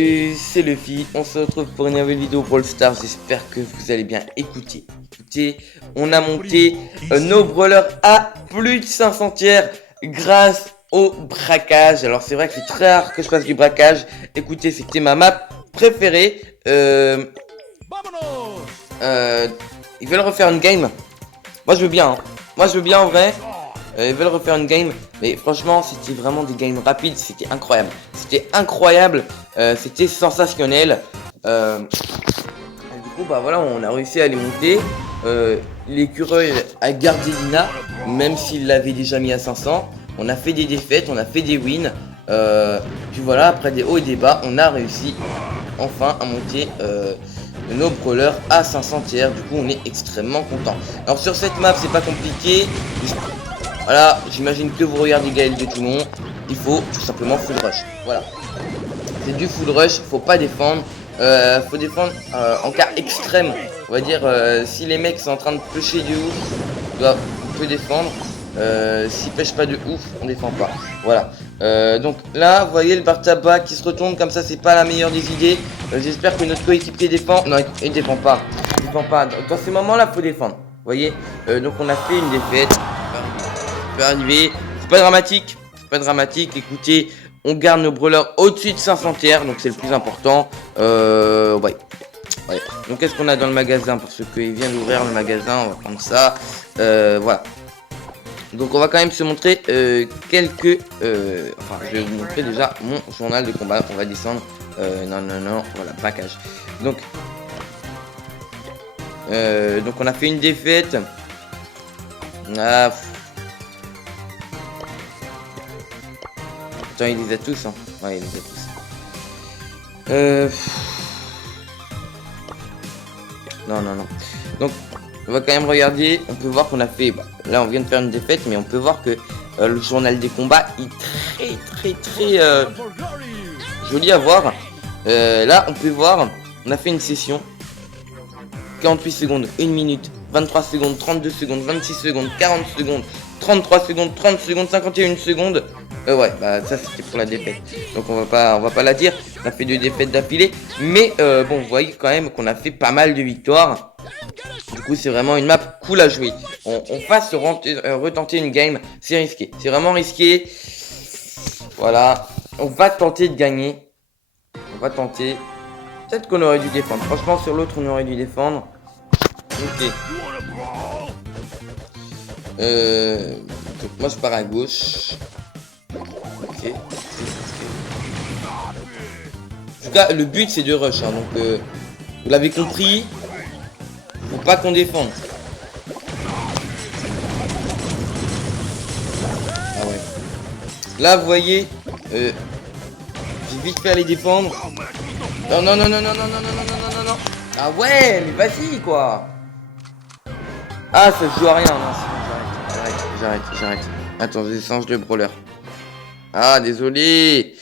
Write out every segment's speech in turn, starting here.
Et c'est Luffy, on se retrouve pour une nouvelle vidéo Brawl Stars, j'espère que vous allez bien écouter. Écoutez, on a monté nos brawlers à plus de 500 tiers grâce au braquage. Alors c'est vrai que c'est très rare que je fasse du braquage. Écoutez, c'était ma map préférée. Ils veulent refaire une game. Moi je veux bien, hein. Moi je veux bien en vrai. Ils veulent refaire une game, mais franchement c'était vraiment des games rapides, c'était incroyable. C'était incroyable, c'était sensationnel. Du coup bah voilà, on a réussi à les monter. L'écureuil a gardé Lina, même s'il l'avait déjà mis à 500. On a fait des défaites, on a fait des wins. Puis voilà, après des hauts et des bas, on a réussi enfin à monter nos brawlers à 500 tiers. Du coup on est extrêmement content. Alors sur cette map c'est pas compliqué. Voilà, j'imagine que vous regardez Gaël de Toulon. Il faut tout simplement full rush. Voilà. C'est du full rush, faut pas défendre. Faut défendre en cas extrême. On va dire si les mecs sont en train de pêcher de ouf, on peut défendre. S'ils pêchent pas de ouf, on défend pas. Voilà. Donc là, vous voyez le bar tabac qui se retourne comme ça, c'est pas la meilleure des idées. J'espère que notre coéquipier défend. Non, il défend pas. Il défend pas. Dans ces moments-là, faut défendre. Vous voyez. Donc on a fait une défaite. Arriver, c'est pas dramatique, écoutez, on garde nos brawlers au-dessus de 500 tiers, donc c'est le plus important. Ouais. Donc qu'est-ce qu'on a dans le magasin, parce qu'il vient d'ouvrir le magasin, on va prendre ça. Voilà, donc on va quand même se montrer quelques enfin je vais vous montrer déjà mon journal de combat. On va descendre, non, voilà, braquage. Donc on a fait une défaite. Attends, il les a tous, hein. Ouais, il les a tous. Non. Donc, on va quand même regarder. On peut voir qu'on a fait... Bah, là, on vient de faire une défaite, mais on peut voir que le journal des combats est très joli à voir. Là, on peut voir, on a fait une session. 48 secondes, 1 minute, 23 secondes, 32 secondes, 26 secondes, 40 secondes, 33 secondes, 30 secondes, 51 secondes. Ouais, bah ça c'était pour la défaite. Donc on va pas la dire. On a fait 2 défaites d'affilée. Mais bon, vous voyez quand même qu'on a fait pas mal de victoires. Du coup, c'est vraiment une map cool à jouer. On va se retenter une game. C'est risqué. C'est vraiment risqué. Voilà. On va tenter de gagner. On va tenter. Peut-être qu'on aurait dû défendre. Franchement, sur l'autre, on aurait dû défendre. Ok. Donc moi, je pars à gauche. Ok. En tout cas, le but, c'est de rush. Hein, donc, vous l'avez compris. Faut pas qu'on défende. Ah ouais. Là, vous voyez, j'ai vite fait aller défendre. Non. Ah ouais, mais vas-y, quoi. Ah, ça se joue à rien. Non, j'arrête. Attends, je change de brawler. Ah, désolé.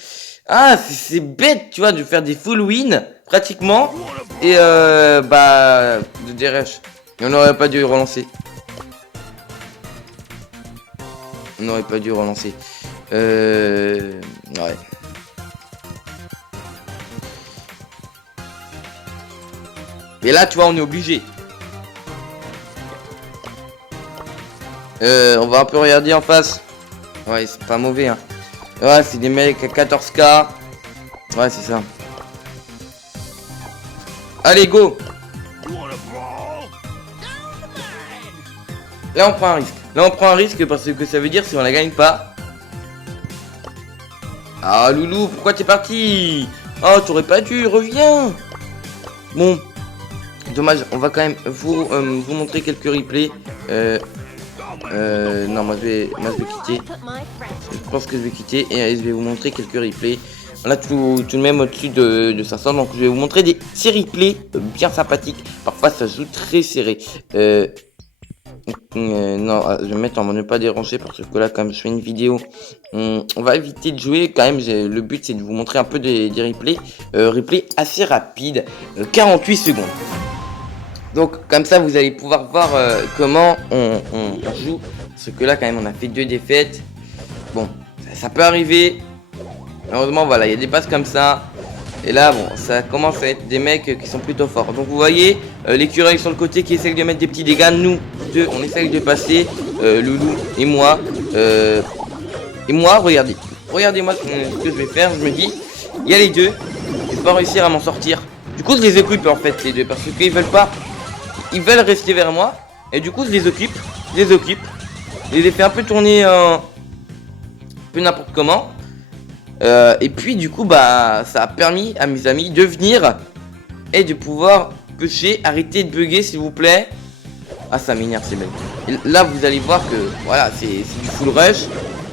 Ah, c'est bête, tu vois, de faire des full win, pratiquement. Et bah, de DRH. Et on n'aurait pas dû relancer. Ouais. Et là, tu vois, on est obligé. On va un peu regarder en face. Ouais, c'est pas mauvais, hein. Ouais, c'est des mecs à 14K. Ouais, c'est ça. Allez, go. Là, on prend un risque parce que ça veut dire si on la gagne pas. Ah, Loulou, pourquoi t'es parti? Oh, t'aurais pas dû, reviens. Bon, dommage, on va quand même vous montrer quelques replays. Non, moi je vais quitter. Je pense que je vais quitter et je vais vous montrer quelques replays. Là, tout de même au-dessus de 500. Donc, je vais vous montrer des séries replays bien sympathiques. Parfois, ça joue très serré. Non, je vais mettre en mode ne pas déranger parce que là, comme je fais une vidéo, on va éviter de jouer. Quand même, le but c'est de vous montrer un peu des replays. Replays assez rapides, 48 secondes. Donc comme ça vous allez pouvoir voir comment on joue. Parce que là quand même on a fait 2 défaites. Bon, ça peut arriver. Heureusement voilà, il y a des passes comme ça. Et là, bon, ça commence à être des mecs qui sont plutôt forts. Donc vous voyez, l'écureuil sur le côté qui essaye de mettre des petits dégâts. Nous deux, on essaye de passer, Loulou et moi. Regardez. Regardez-moi ce que je vais faire. Je me dis, il y a les deux. Je vais pas réussir à m'en sortir. Du coup, je les occupe en fait, les deux. Parce qu'ils veulent pas. Ils veulent rester vers moi. Et du coup, je les occupe. Je les ai fait un peu tourner un peu n'importe comment. Et puis du coup bah ça a permis à mes amis de venir et de pouvoir pêcher. Arrêtez de bugger s'il vous plaît. Ah ça m'énerve ces mecs. Et là vous allez voir que voilà c'est du full rush.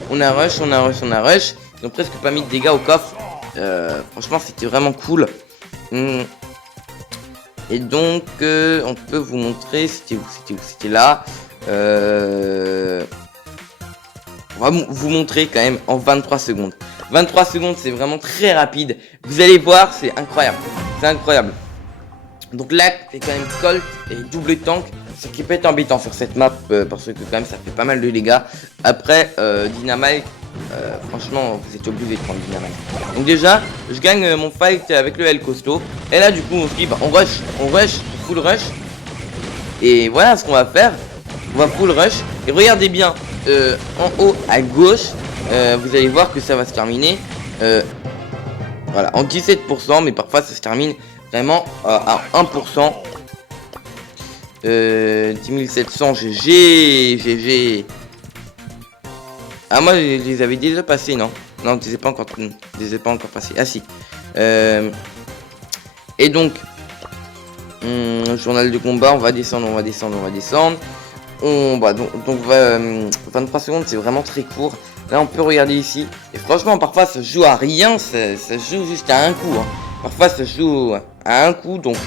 On a rush. Ils ont presque pas mis de dégâts au coffre. Franchement c'était vraiment cool. Et donc on peut vous montrer. C'était là. On va vous montrer quand même en 23 secondes. 23 secondes, c'est vraiment très rapide. Vous allez voir, c'est incroyable. C'est incroyable. Donc là, c'est quand même Colt et double tank. Ce qui peut être embêtant sur cette map. Parce que quand même, ça fait pas mal de dégâts. Après, Dynamite. Franchement, vous êtes obligé de prendre Dynamite. Donc déjà, je gagne mon fight avec le L costaud. Et là, du coup, on se dit, bah, on rush, full rush. Et voilà ce qu'on va faire. On va full rush. Et regardez bien, en haut à gauche. Vous allez voir que ça va se terminer voilà, en 17%, mais parfois ça se termine vraiment à 1%. 10 700 GG. Ah moi je les avais déjà passés, non, je les ai pas encore passés. Ah si. Et donc journal de combat, on va descendre. Donc 23 secondes, c'est vraiment très court. Là on peut regarder ici. Et franchement parfois ça joue à rien. Ça joue juste à un coup, hein. Parfois ça joue à un coup. Donc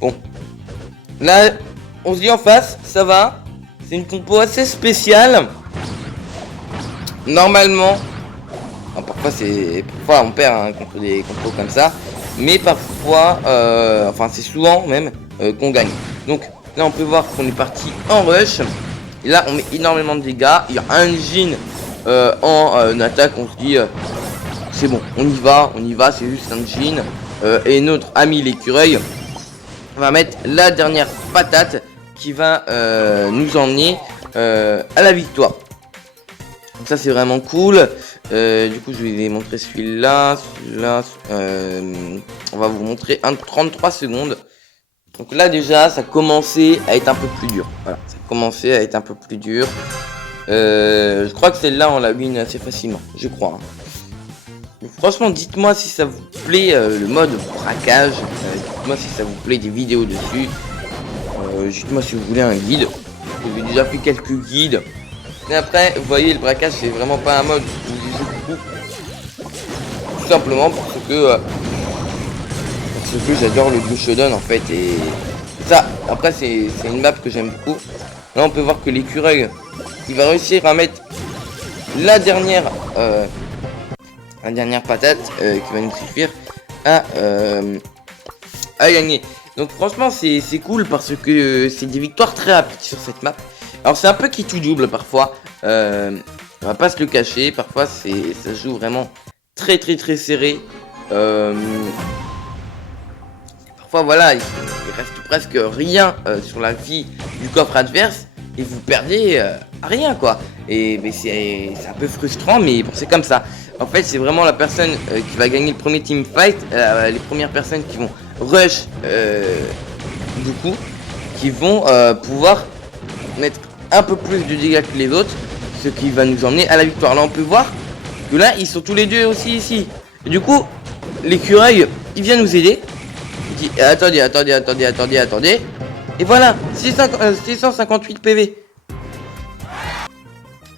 bon. Là on se dit en face, ça va. C'est une compo assez spéciale. Normalement parfois on perd hein, contre des compos comme ça. Mais parfois enfin c'est souvent même qu'on gagne. Donc là on peut voir qu'on est parti en rush. Et là on met énormément de dégâts. Il y a un jean en attaque. On se dit c'est bon, on y va, c'est juste un jean. Et notre ami l'écureuil va mettre la dernière patate qui va nous emmener à la victoire. Donc ça c'est vraiment cool. Du coup je vais vous montrer celui-là. On va vous montrer 33 secondes. Donc là déjà ça commençait à être un peu plus dur. Voilà, ça commençait à être un peu plus dur. Je crois que celle-là on la win assez facilement, je crois. Donc, franchement dites-moi si ça vous plaît le mode braquage. Dites-moi si ça vous plaît des vidéos dessus. Dites-moi si vous voulez un guide. J'ai déjà fait quelques guides. Et après vous voyez le braquage c'est vraiment pas un mode où je joue beaucoup. Tout simplement parce que j'adore le Blue Showdown en fait. Et ça après c'est une map que j'aime beaucoup. Là on peut voir que l'écureuil il va réussir à mettre la dernière patate qui va nous suffire à gagner. Donc franchement c'est cool parce que c'est des victoires très rapides sur cette map. Alors c'est un peu qui tout double parfois, on va pas se le cacher, parfois ça joue vraiment très serré. Parfois voilà, il reste presque rien sur la vie du coffre adverse et vous perdez à rien quoi. Et c'est un peu frustrant mais bon, c'est comme ça. En fait c'est vraiment la personne qui va gagner le premier team fight, les premières personnes qui vont rush du coup, qui vont pouvoir mettre un peu plus de dégâts que les autres, ce qui va nous emmener à la victoire. Là on peut voir que là ils sont tous les deux aussi ici. Et du coup l'écureuil il vient nous aider. Il dit attendez. Et voilà 658 PV.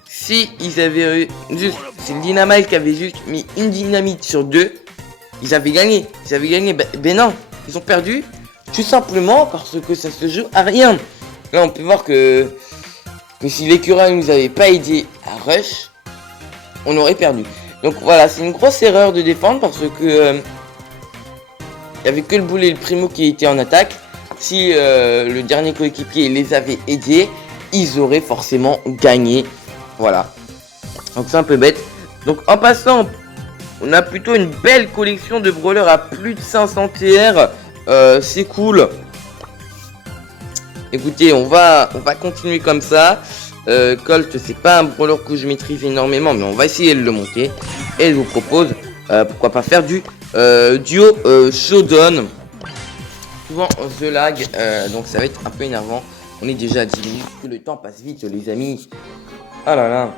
Si ils avaient juste, c'est le Dynamite qui avait juste mis une dynamite sur deux, ils avaient gagné. Ben non, ils ont perdu tout simplement parce que ça se joue à rien. Là on peut voir que si l'écureuil nous avait pas aidé à rush, on aurait perdu. Donc voilà, c'est une grosse erreur de défendre parce que il y avait que le boulet et le primo qui étaient en attaque. Si le dernier coéquipier les avait aidés, ils auraient forcément gagné. Voilà. Donc c'est un peu bête. Donc en passant On a plutôt une belle collection de brawlers à plus de 500 TR. C'est cool. Écoutez, on va continuer comme ça. Colt, c'est pas un brawler que je maîtrise énormément, mais on va essayer de le monter. Et je vous propose, pourquoi pas faire du duo showdown. Souvent the lag, donc ça va être un peu énervant. On est déjà à 10 minutes, que le temps passe vite les amis. Ah là là.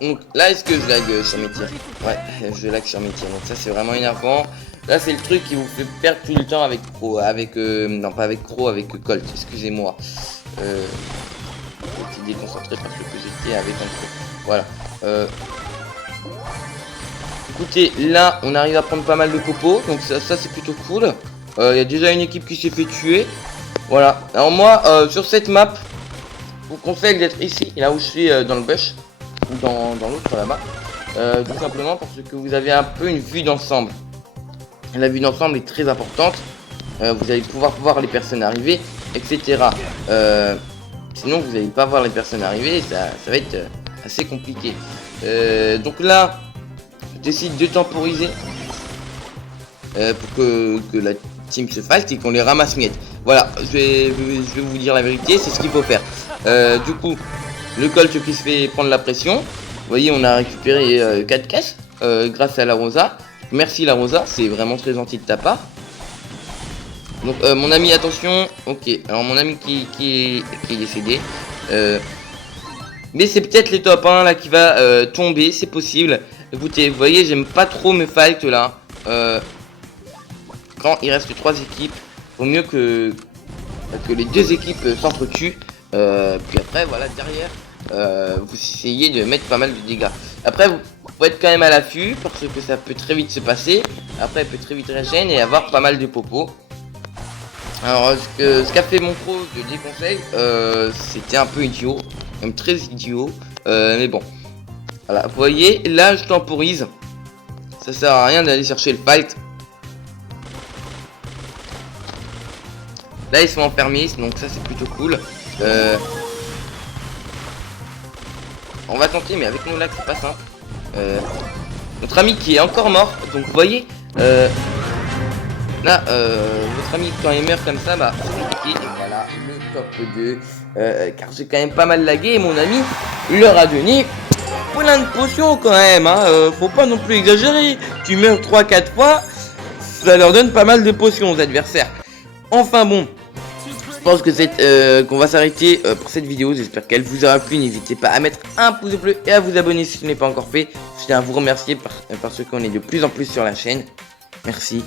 Donc là, est-ce que je lag sur mes tirs? Ouais, je lag sur mes tirs, donc ça c'est vraiment énervant. Là c'est le truc qui vous fait perdre tout le temps avec Crow, non pas avec Crow, avec Colt, excusez-moi. J'étais déconcentré parce que j'étais avec un Crow. Voilà. Écoutez, là on arrive à prendre pas mal de copeaux, donc ça c'est plutôt cool. Il y a déjà une équipe qui s'est fait tuer. Voilà. Alors moi, sur cette map, je vous conseille d'être ici, là où je suis dans le bush, ou dans l'autre là-bas. Tout simplement parce que vous avez un peu une vue d'ensemble. La vue d'ensemble est très importante. Vous allez pouvoir voir les personnes arriver, etc. Sinon, vous n'allez pas voir les personnes arriver, ça va être assez compliqué. Donc là, je décide de temporiser pour que la team se fasse et qu'on les ramasse miettes. Voilà, je vais vous dire la vérité, c'est ce qu'il faut faire. Du coup, le Colt qui se fait prendre la pression. Vous voyez, on a récupéré 4 caisses grâce à la Rosa. Merci la Rosa, c'est vraiment très gentil de ta part. Donc mon ami, attention. Ok, alors mon ami qui est décédé. Mais c'est peut-être les top 1 là qui va tomber, c'est possible. Écoutez, vous voyez, j'aime pas trop mes fights là. Quand il reste 3 équipes, vaut mieux que les 2 équipes s'entretuent. Puis après, voilà, derrière, vous essayez de mettre pas mal de dégâts. Après, vous faut être quand même à l'affût parce que ça peut très vite se passer. Après, il peut très vite régénérer et avoir pas mal de popos. Alors, ce qu'a fait mon pro, je le déconseille. C'était un peu idiot, même très idiot. Mais bon, voilà. Vous voyez, là, je temporise. Ça sert à rien d'aller chercher le fight. Là, ils sont enfermés, donc ça, c'est plutôt cool. On va tenter, mais avec nos lags, c'est pas simple. Notre ami qui est encore mort, donc vous voyez, là, votre ami quand il meurt comme ça, bah, c'est compliqué. Et voilà, le top 2, car j'ai quand même pas mal lagué, et mon ami, il leur a donné plein de potions quand même, hein, faut pas non plus exagérer. Tu meurs 3-4 fois, ça leur donne pas mal de potions aux adversaires. Enfin bon. Je pense que qu'on va s'arrêter pour cette vidéo. J'espère qu'elle vous aura plu. N'hésitez pas à mettre un pouce bleu et à vous abonner si ce n'est pas encore fait. Je tiens à vous remercier parce qu'on est de plus en plus sur la chaîne. Merci.